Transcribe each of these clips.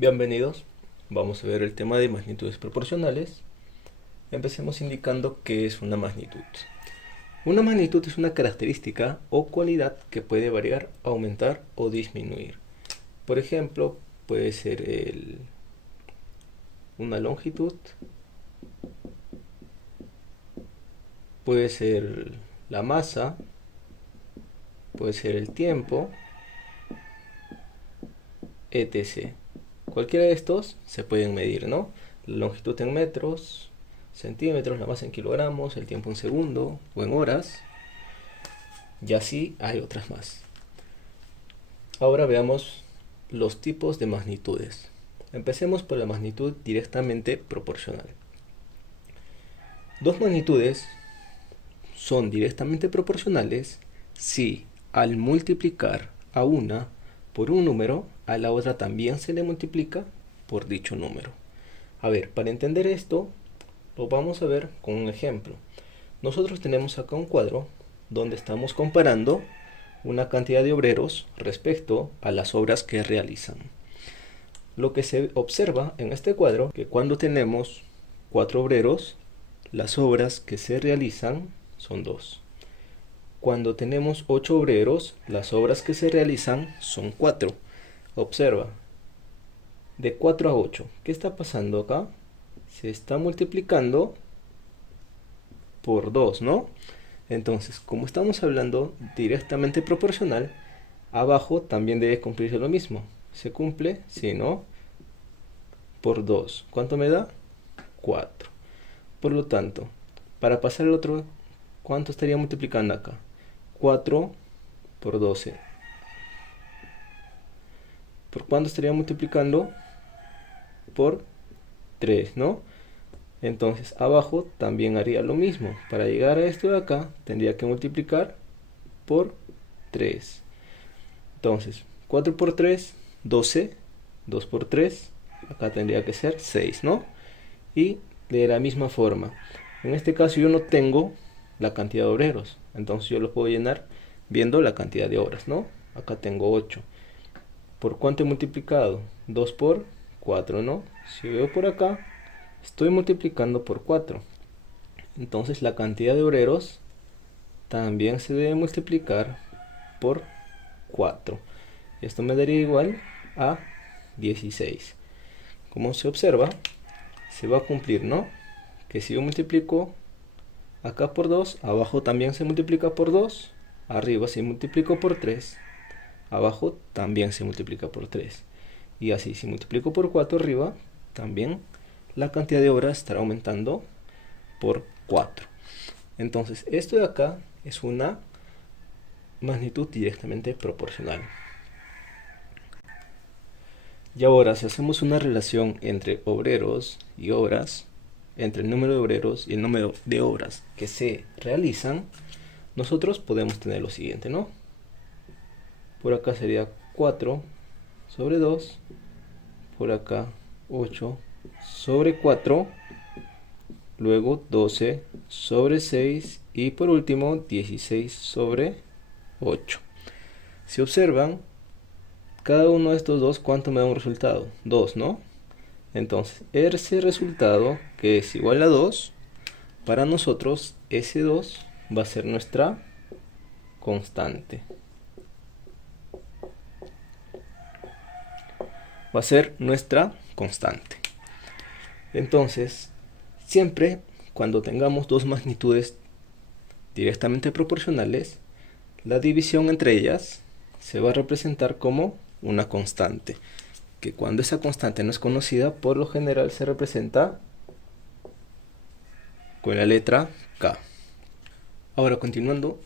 Bienvenidos, vamos a ver el tema de magnitudes proporcionales. Empecemos indicando qué es una magnitud. Una magnitud es una característica o cualidad que puede variar, aumentar o disminuir. Por ejemplo, puede ser una longitud, puede ser la masa, puede ser el tiempo, etc. Cualquiera de estos se pueden medir, ¿no? La longitud en metros, centímetros, la masa en kilogramos, el tiempo en segundo o en horas. Y así hay otras más. Ahora veamos los tipos de magnitudes. Empecemos por la magnitud directamente proporcional. Dos magnitudes son directamente proporcionales si al multiplicar a una por un número, a la otra también se le multiplica por dicho número. A ver, para entender esto, lo vamos a ver con un ejemplo. Nosotros tenemos acá un cuadro donde estamos comparando una cantidad de obreros respecto a las obras que realizan. Lo que se observa en este cuadro, que cuando tenemos 4 obreros, las obras que se realizan son 2. Cuando tenemos 8 obreros, las obras que se realizan son 4. Observa, de 4 a 8. ¿Qué está pasando acá? Se está multiplicando por 2, ¿no? Entonces, como estamos hablando directamente proporcional, abajo también debe cumplirse lo mismo. ¿Se cumple? Sí, ¿no? Por 2. ¿Cuánto me da? 4. Por lo tanto, para pasar al otro, ¿cuánto estaría multiplicando acá? 4 por 12. ¿Por cuánto estaría multiplicando? Por 3, ¿no? Entonces abajo también haría lo mismo. Para llegar a esto de acá tendría que multiplicar por 3. Entonces 4 por 3, 12. 2 por 3, acá tendría que ser 6, ¿no? Y de la misma forma, en este caso yo no tengo la cantidad de obreros, entonces yo lo puedo llenar viendo la cantidad de horas, ¿no? Acá tengo 8. ¿Por cuánto he multiplicado? 2 por 4, ¿no? Si veo por acá, estoy multiplicando por 4. Entonces la cantidad de obreros también se debe multiplicar por 4. Esto me daría igual a 16. Como se observa, se va a cumplir, ¿no? Que si yo multiplico acá por 2, abajo también se multiplica por 2, arriba se multiplica por 3, abajo también se multiplica por 3. Y así, si multiplico por 4 arriba, también la cantidad de horas estará aumentando por 4. Entonces, esto de acá es una magnitud directamente proporcional. Y ahora, si hacemos una relación entre obreros y obras, entre el número de obreros y el número de obras que se realizan, nosotros podemos tener lo siguiente, ¿no? Por acá sería 4 sobre 2, por acá 8 sobre 4, luego 12 sobre 6 y por último 16 sobre 8. Si observan, cada uno de estos dos, ¿cuánto me da un resultado? 2, ¿no? Entonces, ese resultado, que es igual a 2, para nosotros ese 2 va a ser nuestra constante. Va a ser nuestra constante. Entonces, siempre cuando tengamos dos magnitudes directamente proporcionales, la división entre ellas se va a representar como una constante, que cuando esa constante no es conocida, por lo general se representa con la letra K. Ahora, continuando,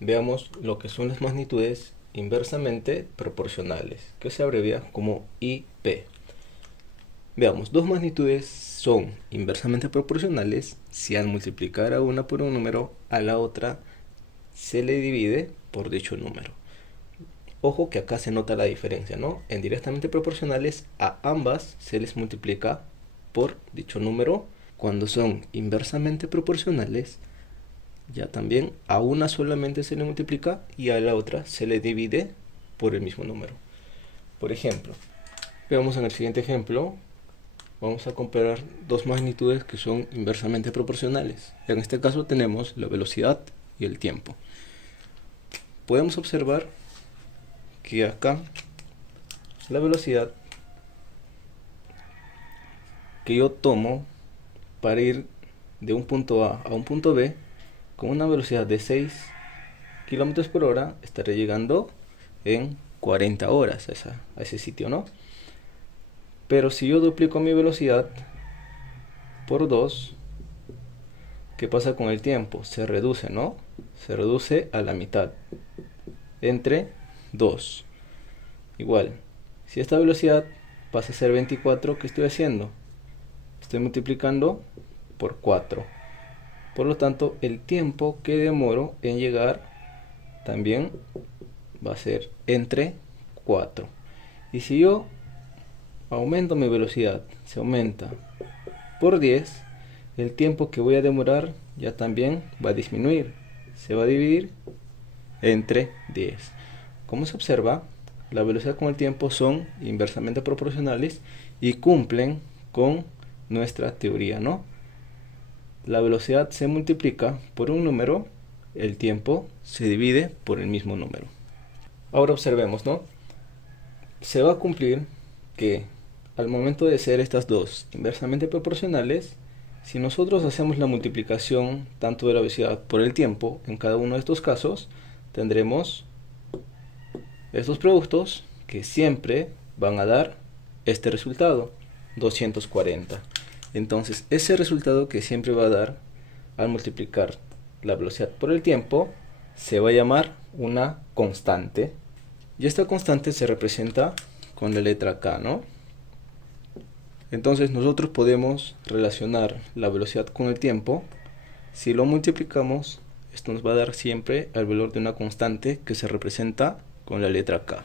veamos lo que son las magnitudes inversamente proporcionales, que se abrevia como IP. Veamos, dos magnitudes son inversamente proporcionales si al multiplicar a una por un número, a la otra se le divide por dicho número. Ojo que acá se nota la diferencia, ¿no? En directamente proporcionales a ambas se les multiplica por dicho número. Cuando son inversamente proporcionales, ya también a una solamente se le multiplica y a la otra se le divide por el mismo número. Por ejemplo, Veamos en el siguiente ejemplo. Vamos a comparar dos magnitudes que son inversamente proporcionales. En este caso tenemos la velocidad y el tiempo. Podemos observar que acá la velocidad que yo tomo para ir de un punto A a un punto B con una velocidad de 6 km por hora estaré llegando en 40 horas a ese sitio, ¿no? Pero si yo duplico mi velocidad por 2, ¿qué pasa con el tiempo? Se reduce, ¿no? Se reduce a la mitad, entre 2. Igual, si esta velocidad pasa a ser 24, ¿qué estoy haciendo? Estoy multiplicando por 4. Por lo tanto, el tiempo que demoro en llegar también va a ser entre 4. Y si yo aumento mi velocidad, se aumenta por 10, el tiempo que voy a demorar ya también va a disminuir. Se va a dividir entre 10. Como se observa, la velocidad con el tiempo son inversamente proporcionales y cumplen con nuestra teoría, ¿no? La velocidad se multiplica por un número, el tiempo se divide por el mismo número. Ahora observemos, ¿no? Se va a cumplir que al momento de ser estas dos inversamente proporcionales, si nosotros hacemos la multiplicación tanto de la velocidad por el tiempo, en cada uno de estos casos, tendremos estos productos que siempre van a dar este resultado, 240. Entonces, ese resultado que siempre va a dar al multiplicar la velocidad por el tiempo se va a llamar una constante. Y esta constante se representa con la letra K, ¿no? Entonces nosotros podemos relacionar la velocidad con el tiempo. Si lo multiplicamos, esto nos va a dar siempre el valor de una constante que se representa con la letra K.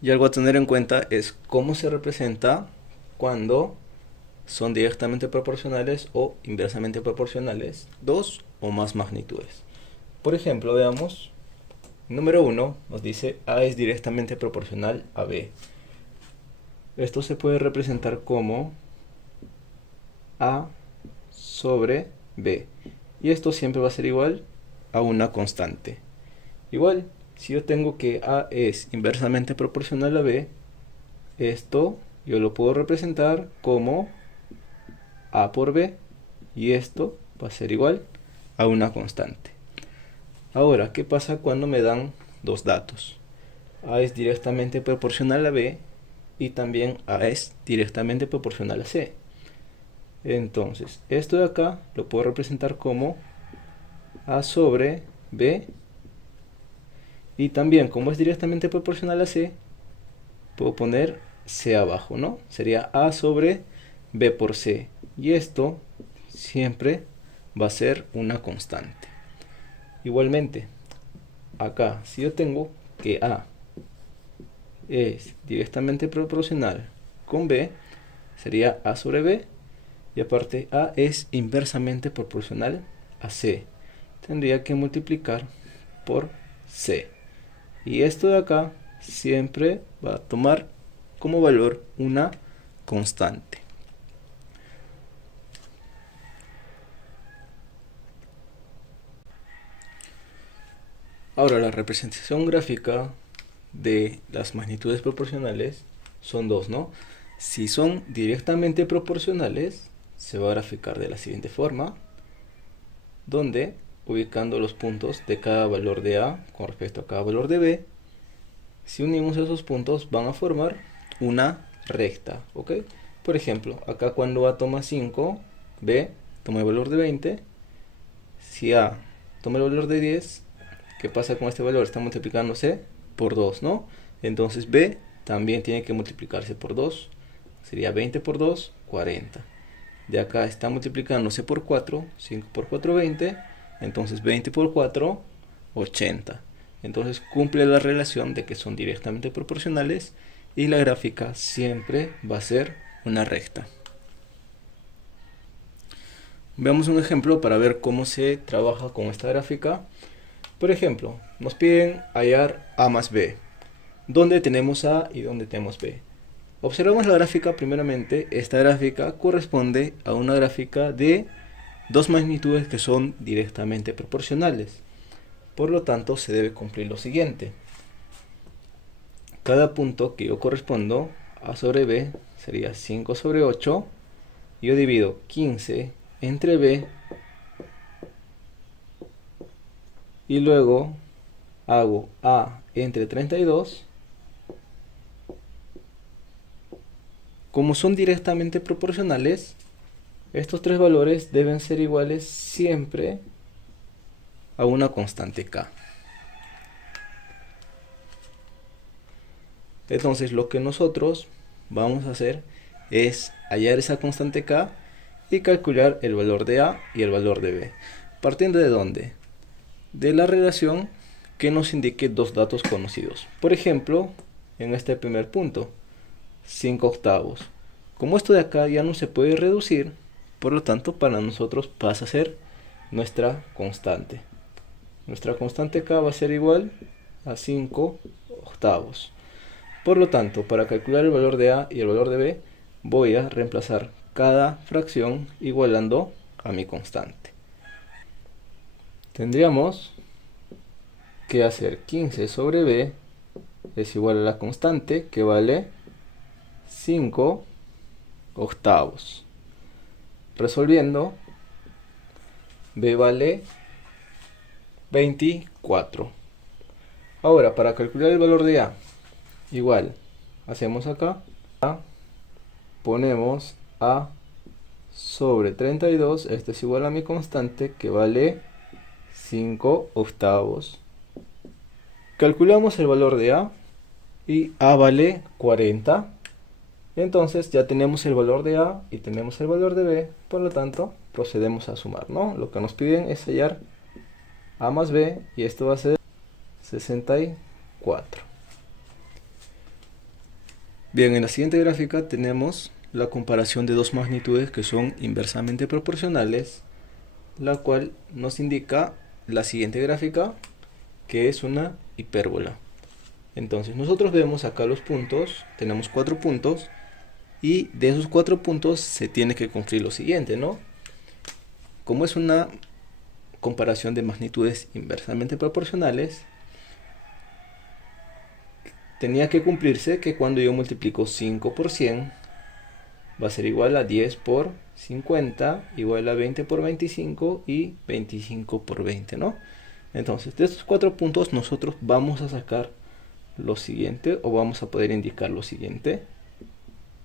Y algo a tener en cuenta es cómo se representa cuando son directamente proporcionales o inversamente proporcionales, dos o más magnitudes. Por ejemplo, veamos, número 1 nos dice A es directamente proporcional a B. Esto se puede representar como A sobre B. Y esto siempre va a ser igual a una constante. Igual, si yo tengo que A es inversamente proporcional a B, esto yo lo puedo representar como A por B, y esto va a ser igual a una constante. Ahora, ¿qué pasa cuando me dan dos datos? A es directamente proporcional a B y también A es directamente proporcional a C. Entonces, esto de acá lo puedo representar como A sobre B, y también como es directamente proporcional a C, puedo poner C abajo, ¿no? Sería A sobre B por C. Y esto siempre va a ser una constante. Igualmente, acá, si yo tengo que A es directamente proporcional con B, sería A sobre B. Y aparte, A es inversamente proporcional a C. Tendría que multiplicar por C. Y esto de acá siempre va a tomar como valor una constante. Ahora, la representación gráfica de las magnitudes proporcionales son dos, ¿no? Si son directamente proporcionales, se va a graficar de la siguiente forma, donde ubicando los puntos de cada valor de A con respecto a cada valor de B, si unimos esos puntos van a formar una recta, ¿ok? Por ejemplo, acá cuando A toma 5, B toma el valor de 20, si A toma el valor de 10, ¿qué pasa con este valor? Está multiplicándose por 2, ¿no? Entonces B también tiene que multiplicarse por 2, sería 20 por 2, 40. De acá está multiplicándose por 4, 5 por 4, 20, entonces 20 por 4, 80. Entonces cumple la relación de que son directamente proporcionales y la gráfica siempre va a ser una recta. Veamos un ejemplo para ver cómo se trabaja con esta gráfica. Por ejemplo, nos piden hallar A más B. ¿Dónde tenemos A y dónde tenemos B? Observamos la gráfica primeramente. Esta gráfica corresponde a una gráfica de dos magnitudes que son directamente proporcionales. Por lo tanto, se debe cumplir lo siguiente. Cada punto que yo correspondo, a sobre b, sería 5 sobre 8. Yo divido 15 entre b y luego hago a entre 32. Como son directamente proporcionales, estos tres valores deben ser iguales siempre a una constante k. Entonces lo que nosotros vamos a hacer es hallar esa constante k y calcular el valor de a y el valor de b. ¿Partiendo de dónde? De la relación que nos indique dos datos conocidos. Por ejemplo, en este primer punto, 5 octavos. Como esto de acá ya no se puede reducir, por lo tanto para nosotros pasa a ser nuestra constante. Nuestra constante k va a ser igual a 5 octavos. Por lo tanto, para calcular el valor de a y el valor de b, voy a reemplazar cada fracción igualando a mi constante. Tendríamos que hacer 15 sobre b es igual a la constante, que vale 5 octavos. Resolviendo, b vale 24. Ahora, para calcular el valor de a, igual, hacemos acá, ponemos a sobre 32, esto es igual a mi constante, que vale 5 octavos. Calculamos el valor de a y a vale 40. Entonces ya tenemos el valor de a y tenemos el valor de b, por lo tanto procedemos a sumar, ¿no? Lo que nos piden es hallar a más b y esto va a ser 64. Bien, en la siguiente gráfica tenemos la comparación de dos magnitudes que son inversamente proporcionales, la cual nos indica la siguiente gráfica, que es una hipérbola. Entonces nosotros vemos acá los puntos, tenemos 4 puntos, y de esos 4 puntos se tiene que cumplir lo siguiente, ¿no? Como es una comparación de magnitudes inversamente proporcionales, tenía que cumplirse que cuando yo multiplico 5 por 100, va a ser igual a 10 por 50, igual a 20 por 25 y 25 por 20, ¿no? Entonces, de estos 4 puntos nosotros vamos a sacar lo siguiente, o vamos a poder indicar lo siguiente.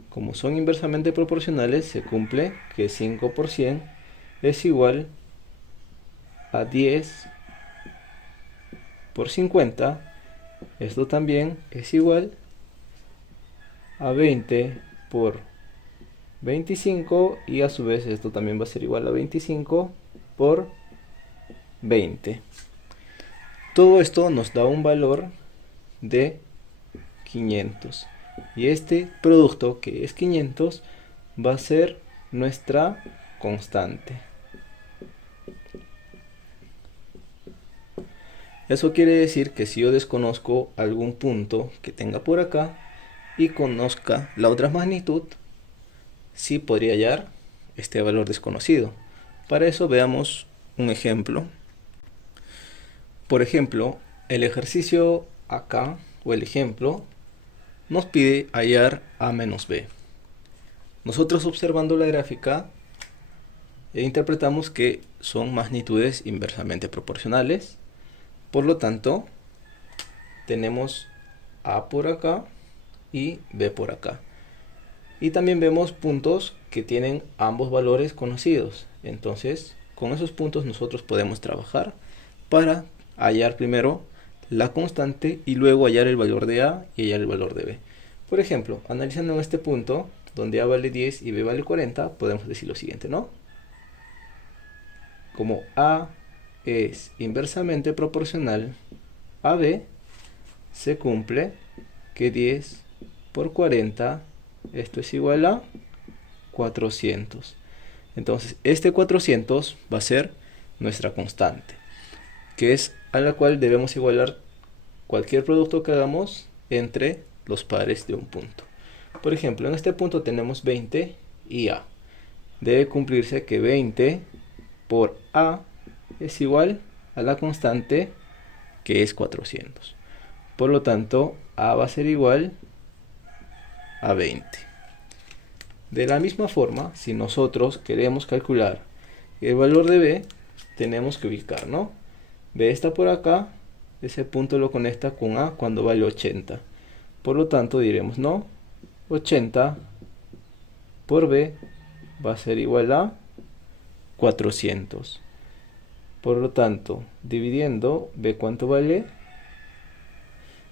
Como son inversamente proporcionales, se cumple que 5 por 100 es igual a 10 por 50. Esto también es igual a 20 por 25 y a su vez esto también va a ser igual a 25 por 20. Todo esto nos da un valor de 500 y este producto, que es 500, va a ser nuestra constante. Eso quiere decir que si yo desconozco algún punto que tenga por acá y conozca la otra magnitud, sí podría hallar este valor desconocido. Para eso veamos un ejemplo. Por ejemplo, el ejercicio acá, o el ejemplo, nos pide hallar a menos b. Nosotros, observando la gráfica, interpretamos que son magnitudes inversamente proporcionales. Por lo tanto, tenemos a por acá y b por acá. Y también vemos puntos que tienen ambos valores conocidos. Entonces, con esos puntos nosotros podemos trabajar para hallar primero la constante y luego hallar el valor de a y hallar el valor de b. Por ejemplo, analizando en este punto, donde a vale 10 y b vale 40, podemos decir lo siguiente, ¿no? Como a es inversamente proporcional a b, se cumple que 10 por 40, esto es igual a 400. Entonces, este 400 va a ser nuestra constante, que es a la cual debemos igualar cualquier producto que hagamos entre los pares de un punto. Por ejemplo, en este punto tenemos 20 y A. Debe cumplirse que 20 por A es igual a la constante, que es 400. Por lo tanto, A va a ser igual a 20. De la misma forma, si nosotros queremos calcular el valor de B, tenemos que ubicar, ¿no? B está por acá, ese punto lo conecta con A cuando vale 80. Por lo tanto, diremos, no, 80 por B va a ser igual a 400. Por lo tanto, dividiendo, B ¿cuánto vale?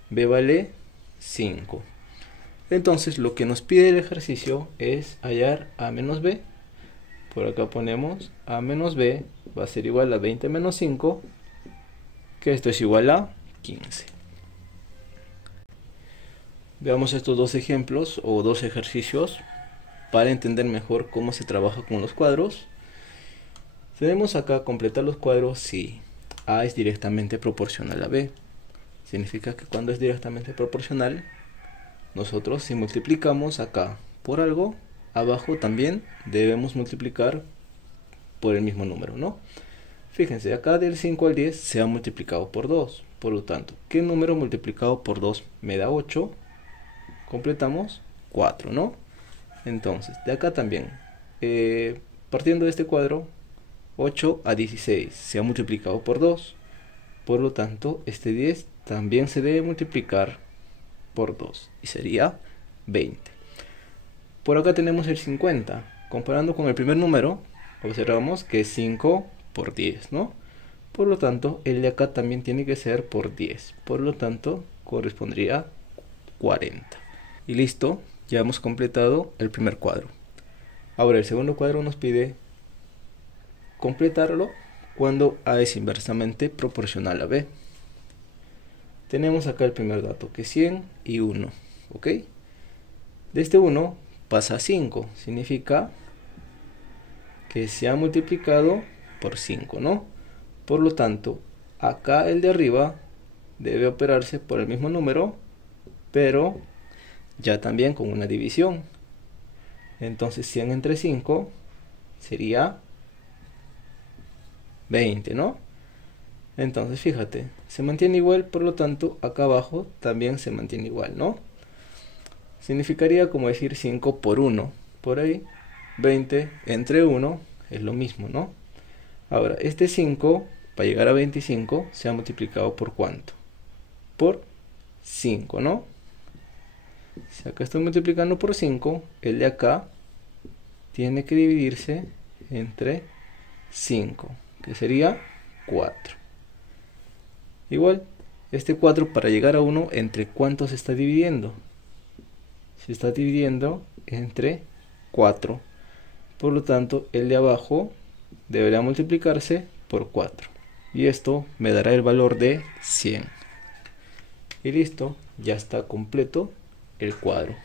B vale 5. Entonces lo que nos pide el ejercicio es hallar A menos B. Por acá ponemos A menos B va a ser igual a 20 menos 5, que esto es igual a 15. Veamos estos dos ejemplos o dos ejercicios para entender mejor cómo se trabaja con los cuadros. Tenemos acá completar los cuadros si A es directamente proporcional a B. Significa que cuando es directamente proporcional, nosotros si multiplicamos acá por algo, abajo también debemos multiplicar por el mismo número, ¿no? Fíjense, acá del 5 al 10 se ha multiplicado por 2. Por lo tanto, ¿qué número multiplicado por 2 me da 8? Completamos 4, ¿no? Entonces, de acá también, partiendo de este cuadro, 8 a 16 se ha multiplicado por 2. Por lo tanto, este 10 también se debe multiplicar por 2 y sería 20. Por acá tenemos el 50. Comparando con el primer número, observamos que es 5 por 10, ¿no? Por lo tanto, el de acá también tiene que ser por 10. Por lo tanto, correspondría 40. Y listo, ya hemos completado el primer cuadro. Ahora el segundo cuadro nos pide completarlo cuando A es inversamente proporcional a B. Tenemos acá el primer dato, que es 100 y 1, ¿ok? De este 1 pasa a 5, significa que se ha multiplicado por 5, ¿no? Por lo tanto, acá el de arriba debe operarse por el mismo número, pero ya también con una división. Entonces 100 entre 5 sería 20, ¿no? Entonces fíjate, se mantiene igual, por lo tanto acá abajo también se mantiene igual, ¿no? Significaría como decir 5 por 1, por ahí, 20 entre 1 es lo mismo, ¿no? Ahora, este 5, para llegar a 25, se ha multiplicado por ¿cuánto? Por 5, ¿no? Si acá estoy multiplicando por 5, el de acá tiene que dividirse entre 5, que sería 4. Igual, este 4 para llegar a 1, ¿entre cuánto se está dividiendo? Se está dividiendo entre 4. Por lo tanto, el de abajo deberá multiplicarse por 4. Y esto me dará el valor de 100. Y listo, ya está completo el cuadro.